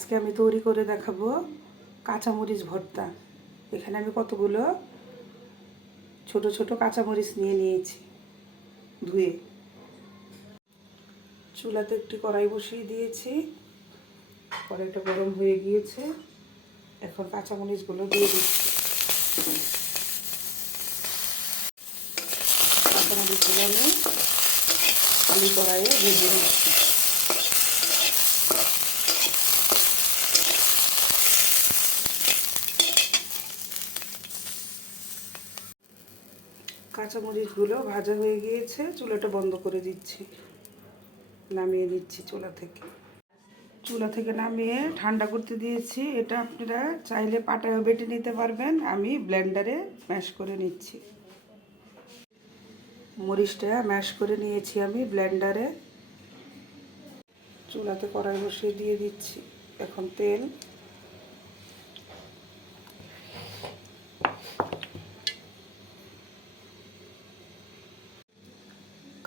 আজকে আমি তৈরি করে দেখাবো কাঁচামরিচ ভর্তা। এখানে আমি কতগুলো ছোট ছোট কাঁচামরিচ নিয়ে নিয়েছি ধুয়ে। চুলাতে একটি কড়াই বসিয়ে দিয়েছি, কড়াইটা গরম হয়ে গিয়েছে। এখন কাঁচামরিচগুলো দিয়ে দিচ্ছি। কাঁচামরিচগুলো আমি খালি কড়াইয়ে ভেজে নিচ্ছি। কাঁচামরিচগুলো ভাজা হয়ে গিয়েছে, চুলাটা বন্ধ করে দিচ্ছি, নামিয়ে দিচ্ছি চুলা থেকে নামিয়ে ঠান্ডা করতে দিয়েছি। এটা আপনারা চাইলে পাটায়ও বেটে নিতে পারবেন, আমি ব্লেন্ডারে ম্যাশ করে নিচ্ছি। মরিচটা ম্যাশ করে নিয়েছি আমি ব্লেন্ডারে। চুলাতে কড়াই বসিয়ে দিয়ে দিচ্ছি এখন তেল।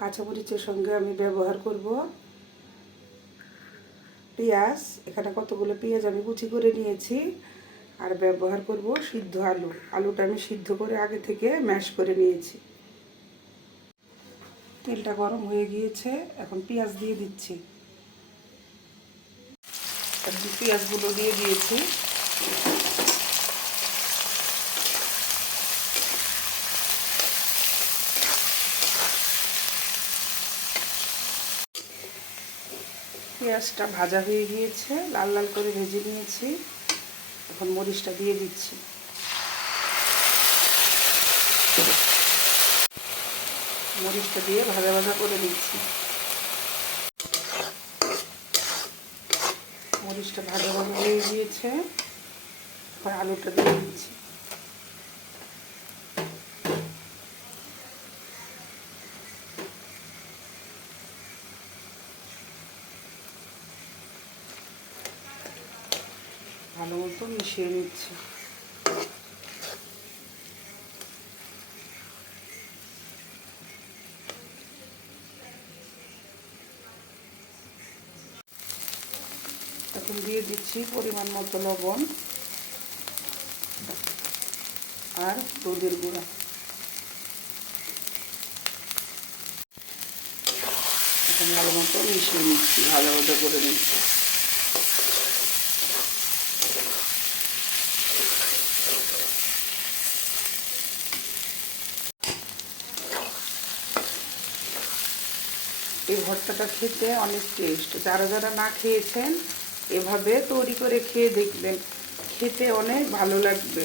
কাঁচামরিচের সঙ্গে আমি ব্যবহার করব পেঁয়াজ। এখানে কতগুলো পেঁয়াজ আমি কুচি করে নিয়েছি। আর ব্যবহার করব সিদ্ধ আলু। আলুটা আমি সিদ্ধ করে আগে থেকে ম্যাশ করে নিয়েছি। তেলটা গরম হয়ে গিয়েছে, এখন পেঁয়াজ দিয়ে দিচ্ছি। এখন পেঁয়াজগুলো দিয়ে দিয়েছি। পেঁয়াজটা ভাজা হয়ে গিয়েছে, লাল লাল করে ভেজে নিয়েছি। এখন মরিচটা দিয়ে দিচ্ছি। মরিচটা দিয়ে ভাজা ভাজা করে নিচ্ছি। মরিচটা ভাজা ভাজা হয়ে গিয়েছে, এখন আলুটা দিয়ে দিচ্ছি। ভালো মতো মিশিয়ে নিচ্ছি। এখন দিয়ে দিচ্ছি পরিমাণ মতো লবণ আর হলুদের গুঁড়া। এখন ভালো মতো মিশিয়ে নিচ্ছি, ভাজা ভাজা করে নিচ্ছি। এই ভর্তাটা খেতে অনেক টেস্ট। যারা যারা না খেয়েছেন এভাবে তৈরি করে খেয়ে দেখবেন, খেতে অনেক ভালো লাগবে।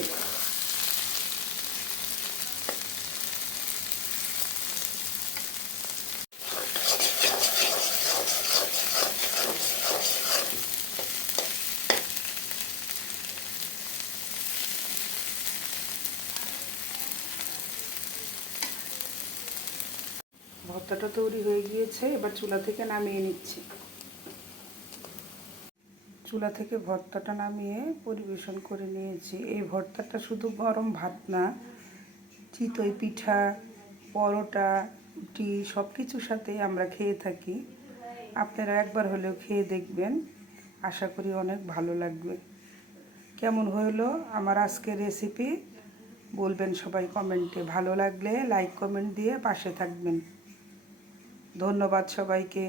ভর্তাটা তৈরি হয়ে গিয়েছে, এবার চুলা থেকে নামিয়ে নিচ্ছি। চুলা থেকে ভর্তাটা নামিয়ে পরিবেশন করে নিয়েছি। এই ভর্তাটা শুধু গরম ভাত না, চিতই পিঠা, পরোটা, রুটি সব কিছুর সাথে আমরা খেয়ে থাকি। আপনারা একবার হলেও খেয়ে দেখবেন, আশা করি অনেক ভালো লাগবে। কেমন হলো আমার আজকের রেসিপি বলবেন সবাই কমেন্টে। ভালো লাগলে লাইক কমেন্ট দিয়ে পাশে থাকবেন। ধন্যবাদ সবাইকে।